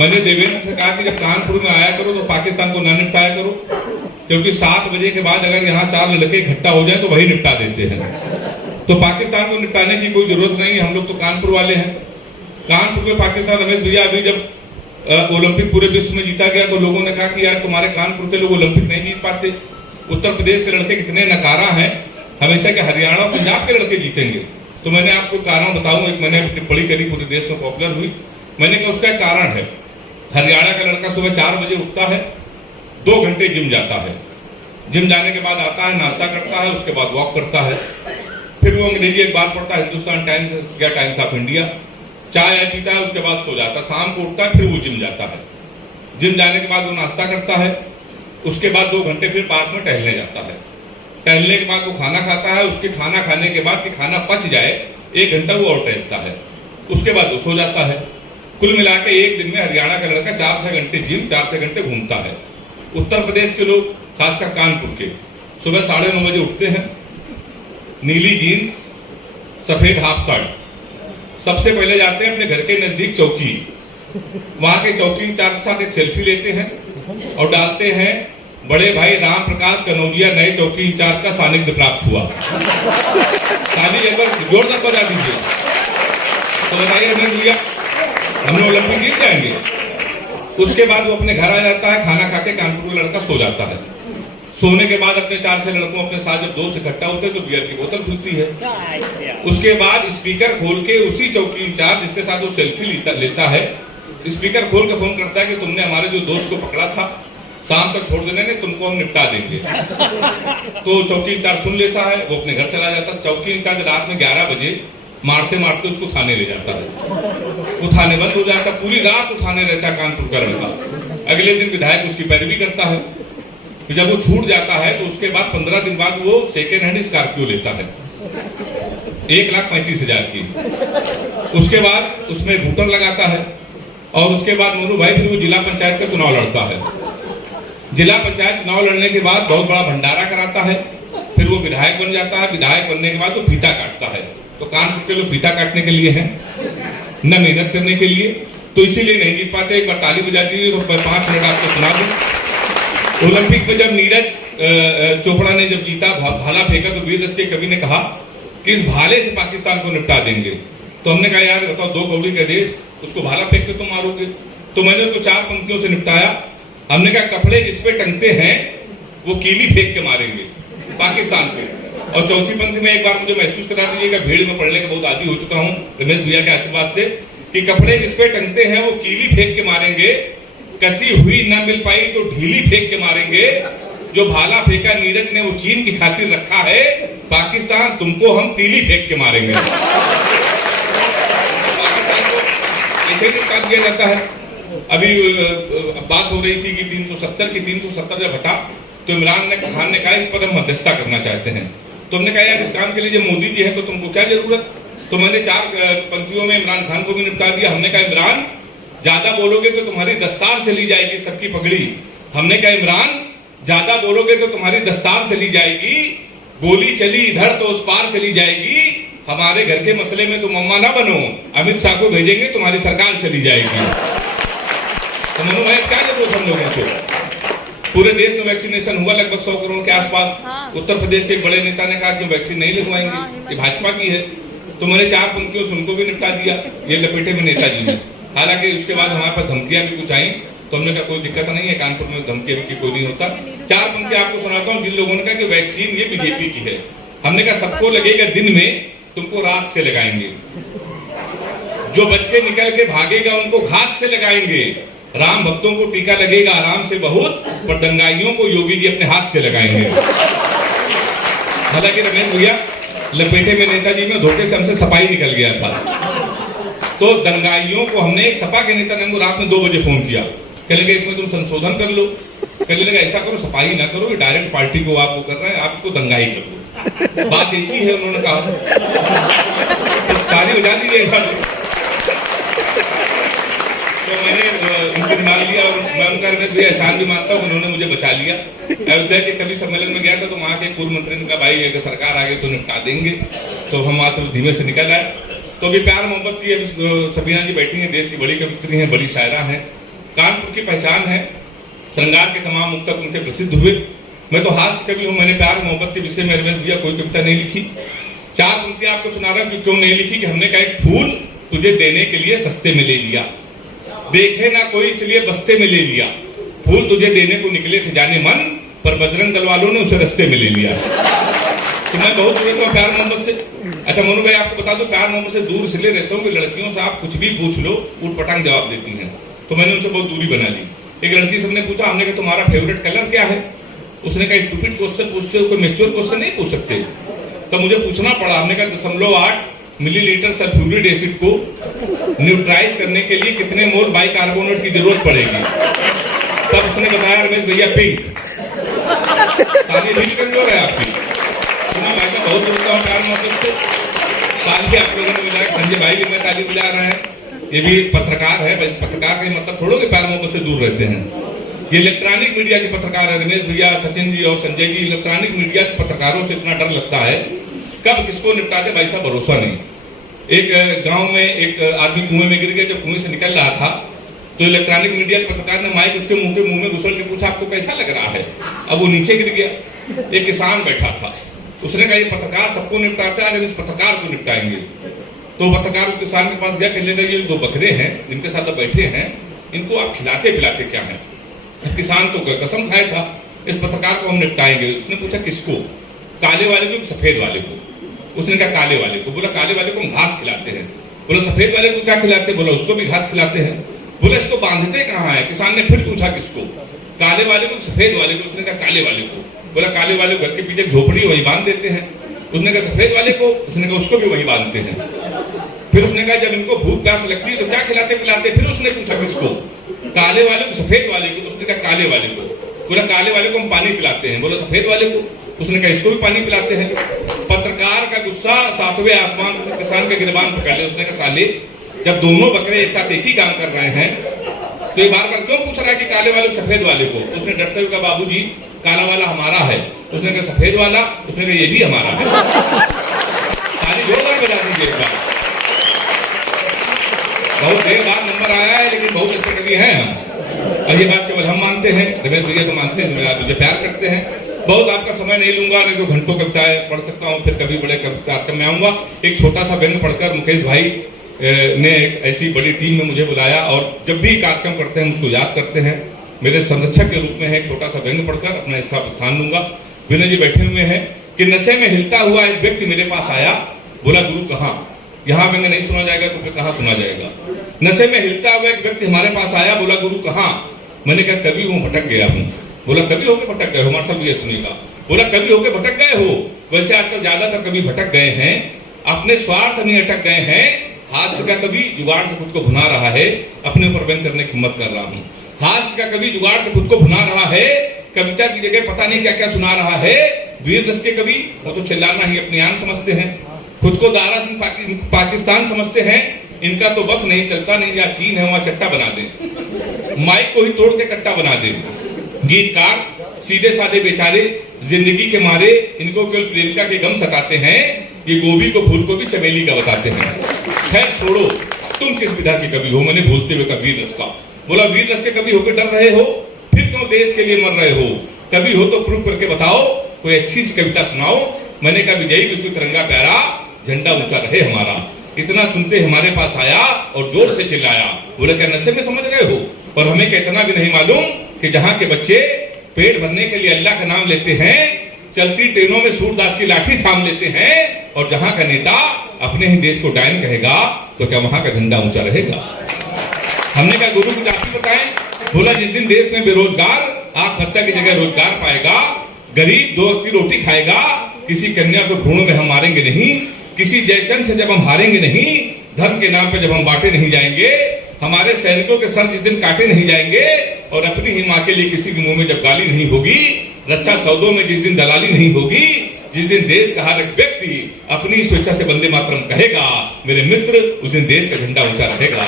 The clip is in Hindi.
मैंने देवेंद्र से कहा कि जब कानपुर में आया करो तो पाकिस्तान को न निपटाया करो, क्योंकि 7 बजे के बाद अगर यहाँ 4 लड़के इकट्ठा हो जाए तो वही निपटा देते हैं। तो पाकिस्तान को निपटाने की कोई जरूरत नहीं है, हम लोग तो कानपुर वाले हैं। कानपुर में पाकिस्तान, रमेश भैया, अभी जब ओलंपिक पूरे विश्व में जीता गया तो लोगों ने कहा कि यार तुम्हारे कानपुर के लोग ओलंपिक नहीं जीत पाते, उत्तर प्रदेश के लड़के कितने नकारा हैं, हमेशा के हरियाणा और पंजाब के लड़के जीतेंगे। तो मैंने आपको कारण बताऊं, एक मैंने टिप्पणी करी, पूरे देश में पॉपुलर हुई। मैंने कहा उसका कारण है, हरियाणा का लड़का सुबह 4 बजे उठता है, 2 घंटे जिम जाता है, जिम जाने के बाद आता है, नाश्ता करता है, उसके बाद वॉक करता है, फिर वो अंग्रेजी अखबार पढ़ता है, हिंदुस्तान टाइम्स या टाइम्स ऑफ इंडिया, चाय पीता है, उसके बाद सो जाता है, शाम को उठता है, फिर वो जिम जाता है, जिम जाने के बाद वो नाश्ता करता है, उसके बाद 2 घंटे फिर पार्क में टहलने जाता है, टहलने के बाद वो खाना खाता है, उसके खाना खाने के बाद कि खाना पच जाए 1 घंटा वो और टहलता है, उसके बाद वो सो जाता है। कुल मिला के एक दिन में हरियाणा का लड़का 4-6 घंटे जिम, 4-6 घंटे घूमता है। उत्तर प्रदेश के लोग, खासकर कानपुर के, सुबह 9:30 बजे उठते हैं, नीली जीन्स, सफेद हाफ शर्ट, सबसे पहले जाते हैं अपने घर के नजदीक चौकी, वहां के चौकी इंचार्ज के साथ एक सेल्फी लेते हैं और डालते हैं, बड़े भाई राम प्रकाश कनौजिया नए चौकी इंचार्ज का सानिध्य प्राप्त हुआ। ताली एक बार जोरदार बजा दीजिए। तो बताइए रमेश भैया, हम लोग ओलंपिक जीत जाएंगे? उसके बाद वो अपने घर आ जाता है, खाना खा के कानपुर का लड़का सो जाता है। सोने के बाद अपने 4-6 लड़कों अपने साथ जब दोस्त इकट्ठा होते हैं तो बियर की बोतल खुलती है। उसके बाद स्पीकर खोल के उसी चौकी इंचार्ज जिसके साथ वो सेल्फी लेता है, स्पीकर खोल के फोन करता है कि तुमने हमारे जो दोस्त को पकड़ा था, शाम तक छोड़ देने, तुमको हम निपटा देंगे। तो चौकी इंचार्ज सुन लेता है, वो अपने घर चला जाता है। चौकी इंचार्ज रात में 11 बजे मारते मारते उसको थाने ले जाता है, वो थाने बंद हो जाता है, पूरी रात वो थाने रहता है कानपुर का लड़का। अगले दिन विधायक उसकी पैरवी करता है, जब वो छूट जाता है तो उसके बाद 15 दिन बाद वो सेकेंड हैंड स्कॉर्पियो लेता है 1,35,000 की। उसके बाद उसमें बूटर लगाता है और उसके बाद मोनू भाई फिर वो जिला पंचायत का चुनाव लड़ता है। जिला पंचायत चुनाव लड़ने के बाद बहुत बड़ा भंडारा कराता है, फिर वो विधायक बन जाता है। विधायक बनने के बाद वो फीता काटता है। तो कानपुर के लोग फीता काटने के लिए हैं, न मेहनत करने के लिए, तो इसीलिए नहीं जीत पाते। एक बार ताली बजा दीजिए तो 5 मिनट आपको सुना दूं। ओलंपिक में जब नीरज चोपड़ा ने जब जीता, भाला फेंका, तो वीर रस के कवि ने कहा कि इस भाले से पाकिस्तान को निपटा देंगे। तो हमने कहा यार बताओ, 2 कौड़ी का देश, उसको भाला फेंक के तुम मारोगे? तो मैंने उसको 4 पंक्तियों से निपटाया। हमने कहा कपड़े जिस पे टंगते हैं वो कीली फेंक के मारेंगे पाकिस्तान पे। और चौथी पंक्ति में एक बार मुझे महसूस करा दीजिएगा, भीड़ में पढ़ने का बहुत आदी हो चुका हूँ रमेश भैया के आशीर्वाद से, कि कपड़े जिस पे टंगते हैं वो कीली फेंक के मारेंगे, कसी हुई न मिल पाई तो ढीली फेंक के मारेंगे, जो भाला फेंका नीरज ने वो चीन की खातिर रखा है, पाकिस्तान तुमको हम तीली फेंक के मारेंगे। पाकिस्तान को ऐसे ही निपटा दिया जाता है। अभी बात हो रही थी कि 370 जब हटा तो इमरान खान ने कहा इस पर हम मध्यस्थता करना चाहते हैं। तो हमने कहा यार इस काम के लिए जो मोदी जी है तो तुमको क्या जरूरत? तो मैंने 4 पंक्तियों में इमरान खान को भी निपटा दिया। हमने कहा इमरान ज्यादा बोलोगे तो तुम्हारी दस्तार चली जाएगी, सबकी पगड़ी। हमने कहा इमरान ज्यादा बोलोगे तो तुम्हारी दस्तार चली जाएगी, गोली चली इधर तो उस पार चली जाएगी, हमारे घर के मसले में तुम अम्मा ना बनो, अमित शाह को भेजेंगे तुम्हारी सरकार चली जाएगी। तो मनु भाई क्या जरूरत हम लोगों को? पूरे देश में वैक्सीनेशन हुआ लगभग 100 करोड़ के आसपास। हाँ। उत्तर प्रदेश के एक बड़े नेता ने कहा कि वैक्सीन नहीं लगवाएंगे। हाँ, ये भाजपा की है। तो मैंने 4 पंक्तियों से उनको भी निपटा दिया, ये लपेटे में नेताजी ने। हालांकि उसके बाद हमारे पास धमकियां भी कुछ आई, तो हमने कहा कोई दिक्कत नहीं है, कानपुर में धमकी की कोई नहीं होता। 4 पंक्ति आपको सुनाता हूँ जिन लोगों ने कहा कि वैक्सीन ये बीजेपी की है। हमने कहा सबको लगेगा दिन में, तुमको रात से लगाएंगे। जो बच के निकल के भागेगा उनको घात से लगाएंगे। राम भक्तों को टीका लगेगा आराम से बहुत, पर दंगाइयों को योगी जी अपने हाथ से लगाएंगे। हालांकि रमेश भैया लपेटे में नेताजी में धोखे से हमसे सफाई निकल गया था। तो दंगाइयों को हमने, एक सपा के नेता ने हमको रात में 2 बजे फोन किया, कहने लगे इसमें तुम संशोधन कर लो। कहने लगा ऐसा करो, सफाई ना करो, डायरेक्ट पार्टी को आप वो कर रहे हैं, आप इसको दंगाई कर लो। बात एक ही है, उन्होंने कहा। ताली बजा दीजिए एक बार। तो मैंने उनको मान लिया और मैं उनका रमेश भैया एहसान भी मानता हूँ, उन्होंने मुझे बचा लिया। अयोध्या के कवि सम्मेलन में गया था तो वहाँ के पूर्व मंत्री ने कहा भाई अगर सरकार आ गई तो निपटा देंगे। तो हम वहाँ से धीमे से निकल आए। तो अभी प्यार मोहब्बत की, अभी सबीना जी बैठी हैं, देश की बड़ी कवित्री हैं, बड़ी शायरा हैं, कानपुर की पहचान है, श्रृंगार के तमाम मुक्तक उनके प्रसिद्ध हुए। मैं तो हास्य कवि हूं, मैंने प्यार मोहब्बत के विषय में रमेश भैया कोई कविता नहीं लिखी। 4 पंक्तियां आपको सुना रहा हूं कि क्यों नहीं लिखी, कि हमने कहा एक फूल तुझे देने के लिए सस्ते में ले लिया, देखे ना कोई इसलिए बस्ते में ले लिया, फूल तुझे देने को निकले थे जाने मन, पर बजरंग दल वालों ने उसे रास्ते में ले लिया। तो मैं बहुत दूर रहता हूँ प्यार मोहब्बत से। अच्छा मोनू भाई, आपको बता दो, प्यार मोहब्बत से दूर इसलिए रहता हूँ कि लड़कियों से आप कुछ भी पूछ लो, ऊट पटांग जवाब देती हैं, तो मैंने उनसे बहुत दूरी बना ली। एक लड़की से हमने पूछा, हमने कहा तुम्हारा फेवरेट कलर क्या है? उसने कहा स्टूपिड क्वेश्चन पूछते हो, कोई मैच्योर क्वेश्चन नहीं पूछ सकते। तब मुझे पूछना पड़ा, हमने कहा 0.8 मिलीलीटर सल्फ्यूरिक एसिड को न्यूट्राइज करने के लिए कितने मोल बाइकार्बोनेट की जरूरत पड़ेगी? तब उसने बताया रमेश भैया पिंक। ताली भी कमजोर है आपकी। मैं बहुत जुड़ता हूँ प्यार मोहब्बत से। ताली आप लोगों ने बजाया, संजय भाई भी मैं ताली बजा रहे हैं, ये भी पत्रकार है। बस पत्रकार का मतलब थोड़ा कि प्यार मोहब्बत से दूर रहते हैं। ये इलेक्ट्रॉनिक मीडिया के पत्रकार है, रमेश भैया, सचिन जी और संजय जी। इलेक्ट्रॉनिक मीडिया के पत्रकारों से इतना डर लगता है, कब किसको निपटा दे भाई साहब भरोसा नहीं। एक गांव में एक आदमी कुएं में गिर गया, जब कुएं से निकल रहा था तो इलेक्ट्रॉनिक मीडिया के पत्रकार ने माइक उसके मुंह में घुसल के पूछा, आपको कैसा लग रहा है? अब वो नीचे गिर गया। एक किसान बैठा था, उसने कहा ये पत्रकार सबको निपटाता है, इस पत्रकार को निपटाएंगे। तो पत्रकार उस किसान के पास गया, कहने लगे ये 2 बकरे हैं जिनके साथ आप बैठे हैं, इनको आप खिलाते पिलाते क्या है? किसान तो कसम खाया था, इस पत्रकार को हम निपटाएंगे। उसने पूछा किसको? काले वाले को, सफेद वाले को? उसने कहा काले वाले को। बोला काले वाले को हम घास खिलाते हैं। बोला सफेद वाले को क्या खिलाते? बोला उसको भी घास खिलाते हैं। बोला इसको बांधते कहाँ है? किसान ने फिर पूछा किसको? काले वाले को, सफेद वाले को? उसने कहा काले वाले को। बोला काले वाले को घर के पीछे झोपड़ी वही बांध देते हैं। उसने कहा सफेद वाले को? उसने कहा उसको भी वही बांधते हैं। फिर उसने कहा जब इनको भूख प्यास लगती है तो क्या खिलाते पिलाते? फिर उसने पूछा किसको? काले वाले को, सफेद वाले को? उसने कहा काले वाले को। बोला काले वाले को हम पानी पिलाते हैं। बोला सफेद वाले को? उसने कहा इसको भी पानी पिलाते हैं। पत्रकार का गुस्सा 7वें आसमान पर किसान के गिरबान पकड़ ले। उसने कहा साले, जब दोनों बकरे एक साथ एक ही काम कर रहे हैं तो ये बार बार क्यों पूछ रहा है कि काले वाले को, सफेद वाले को? उसने डरते हुए कहा बाबूजी काला वाला हमारा है। उसने कहा सफेद वाला? उसने कहा ये भी हमारा है। ताली जोरदार बजा दीजिए एक बार। बहुत देर बाद नंबर आया है, लेकिन बहुत अच्छे कवि हैं हम, और ये बात केवल हम मानते हैं। रमेश भैया तो मानते हैं, मुझे प्यार करते हैं। बहुत आपका समय नहीं लूंगा, नहीं तो घंटों कविताएं पढ़ सकता हूँ, फिर कभी बड़े कार्यक्रम में आऊंगा। एक छोटा सा व्यंग पढ़कर मुकेश भाई ने एक ऐसी बड़ी टीम में मुझे बुलाया, और जब भी कार्यक्रम करते हैं मुझको याद करते हैं। मेरे संरक्षक के रूप में है, छोटा सा व्यंग पढ़कर अपना स्थान दूंगा। विनय जी बैठे हुए हैं कि नशे में हिलता हुआ एक व्यक्ति मेरे पास आया, बोला गुरु कहाँ? यहाँ व्यंग नहीं सुना जाएगा तो फिर कहाँ सुना जाएगा? नशे में हिलता हुआ एक व्यक्ति हमारे पास आया, बोला गुरु कहाँ? मैंने कहा कभी हूँ, भटक गया हूँ। बोला कभी होके भटक गए हो? मार्शल भैया सुनिएगा। बोला कभी होके भटक गए हो? वैसे आजकल ज्यादातर कभी भटक गए हैं, अपने स्वार्थ में अटक गए हैं। हास्य का कभी जुगाड़ से खुद को भुना रहा है, अपने ऊपर व्यंग करने की हिम्मत कर रहा हूँ। हास्य का कभी जुगाड़ से खुद को भुना रहा है, कविता की जगह पता नहीं क्या क्या सुना रहा है। वीर रस के कवि वो तो चिल्लाना ही अपनी आन समझते हैं, खुद को दारा सिंह पाकिस्तान समझते हैं। इनका तो बस नहीं चलता, नहीं जहाँ चीन है वहां चट्टा बना दे, माइक को ही तोड़ के कट्टा बना दे। गीतकार सीधे साधे बेचारे जिंदगी के मारे, इनको केवल प्रेमिका के गम सताते हैं। ये गोभी को फूल को भी चमेली का बताते हैं। खैर छोड़ो, तुम किस विधा के कवि हो? मैंने भूलते हुए कहा वीर रस का। बोला वीर रस के कवि होकर डर रहे हो, फिर क्यों देश के लिए मर रहे हो? कवि हो तो प्रूफ करके बताओ, कोई अच्छी सी कविता सुनाओ। मैंने कहा विजयी विश्व तिरंगा प्यारा, झंडा ऊंचा रहे हमारा। इतना सुनते हमारे पास आया और जोर से चिल्लाया। बोला क्या नशे में समझ रहे हो? और हमें क्या इतना भी नहीं मालूम कि जहाँ के बच्चे पेट भरने के लिए अल्लाह का नाम लेते हैं, चलती ट्रेनों में सूरदास की लाठी थाम लेते हैं, और जहाँ का नेता अपने ही देश को डायन कहेगा, तो क्या वहां का झंडा ऊंचा रहेगा? हमने कहा गुरु की जाति बताएं। बोला जिस दिन देश में बेरोजगार आंख भत्ता की जगह रोजगार पाएगा, गरीब 2 वक्त की रोटी खाएगा, किसी कन्या को भ्रूण में हम मारेंगे नहीं, किसी जयचंद से जब हम हारेंगे नहीं, धर्म के नाम पे जब हम बांटे नहीं जाएंगे, हमारे सैनिकों के सर जिस दिन काटे नहीं जाएंगे, और अपनी ही माँ के लिए किसी के मुंह में जब गाली नहीं होगी, रक्षा सौदों में जिस दिन दलाली नहीं होगी, जिस दिन देश का हर एक व्यक्ति अपनी स्वेच्छा से वंदे मातरम कहेगा, मेरे मित्र, उस दिन देश का झंडा ऊंचा रहेगा।